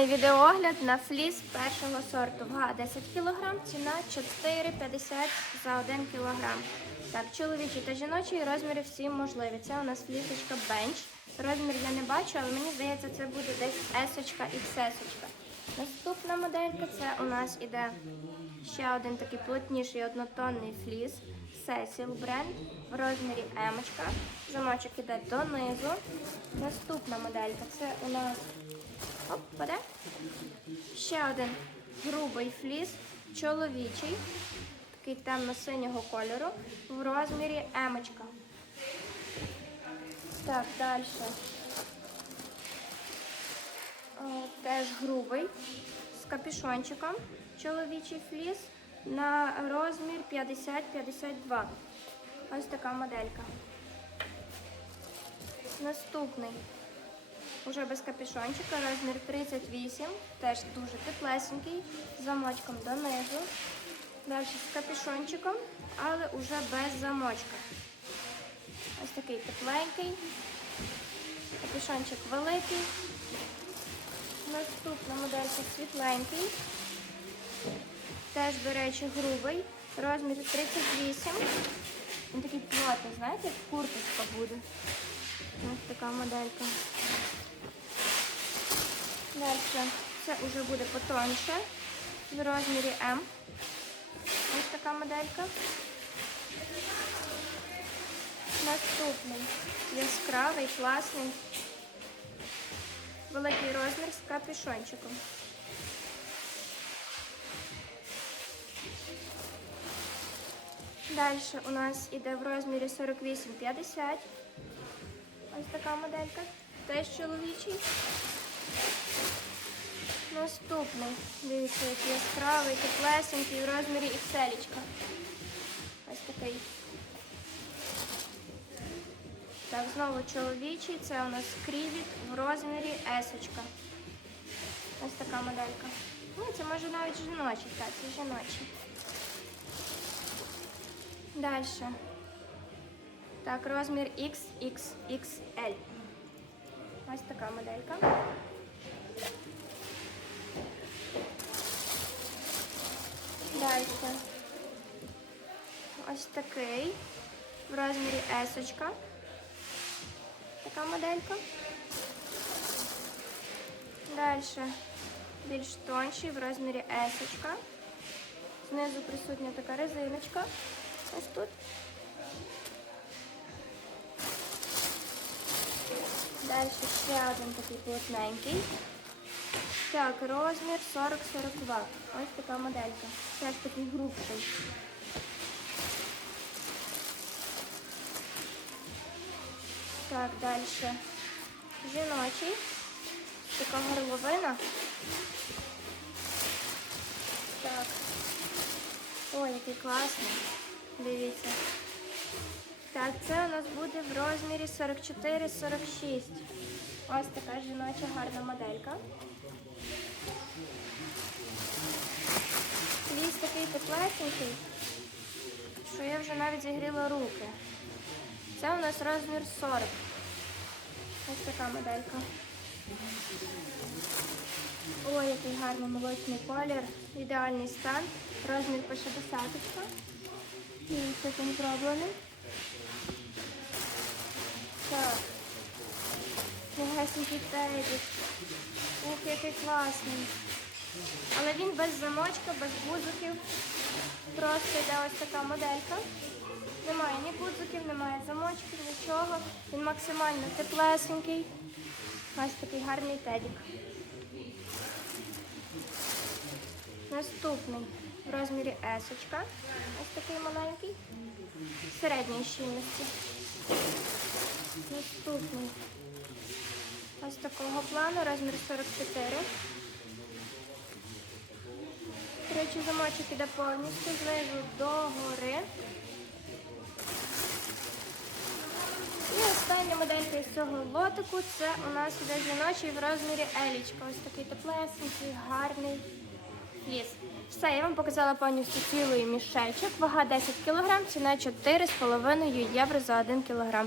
Акційний відеоогляд на фліс першого сорту. Вага 10 кг, ціна 4,50 за 1 кг. Так, чоловічий та жіночий розміри всі можливі. Це у нас флісочка бенч. Розмір я не бачу, але мені здається, це буде десь S-очка, XS-очка. Наступна моделька це у нас іде ще один такий плотніший однотонний фліс. Cecil бренд в розмірі емочка. Замочок іде донизу. Наступна моделька це у нас оп, паде. Ще один грубий фліс, чоловічий, такий темно-синього кольору, в розмірі емочка. Так, далі. О, Теж грубий з капюшончиком. Чоловічий фліс на розмір 50-52. Ось така моделька. Наступний. Уже без капюшончика, розмір 38, теж дуже теплесенький, з замочком донизу. Далі з капюшончиком, але уже без замочка. Ось такий тепленький. Капюшончик великий. Наступна світленький. Теж, до речі, грубий. Розмір 38. Він такий плотний, знаєте, як курточка буде. Ось така моделька. Далі це вже буде потонше. В розмірі М. Ось така моделька. Наступний яскравий, класний. Великий розмір з капюшончиком. Далі у нас іде в розмірі 48-50. Ось така моделька. Теж чоловічий. Наступний. Дивіться, який яскравий, теплесенький в розмірі XL. Ось такий. Так, знову чоловічий. Це у нас крівіт в розмірі S. Ось така моделька. Ну, це може навіть жіночий, так, це жіночий. Далі. Так, розмір XXXL. Ось така моделька. Далі. Ось такий. В розмірі S. Така моделька. Далі. Більш тонший в розмірі S. Знизу присутня така резиночка. Ось тут. Далі ще один такий плотненький. Так, розмір 40-42. Ось така моделька. Теж такий грубший. Так, далі. Жіночий. Така горловина. Так. Ой, який класний. Дивіться. Так, це у нас буде в розмірі 44-46. Ось така жіноча гарна моделька. Ліс такий теплесенький, що я вже навіть зігріла руки. Це у нас розмір 40. Ось така моделька. Ой, який гарний молочний колір. Ідеальний стан. Розмір пише десяточка. Дивіться, як він зроблений. Так. Мягесенький тейбік. Ух, який класний. Але він без замочка, без гудзиків. Просто йде ось така моделька. Немає ні гудзиків, немає замочків, нічого. Він максимально теплесенький. Ось такий гарний тедік. Наступний в розмірі S. Ось такий маленький. Середньої щільності. Наступний. Ось такого плану, розмір 44. До речі, замочок іде повністю знизу до гори. Остання з цього лотику це у нас іде жіночий в розмірі елічка. Ось такий теплесенький, гарний ліс. Все, я вам показала повністю цілий мішечок. Вага 10 кг, ціна 4,5 євро за 1 кг.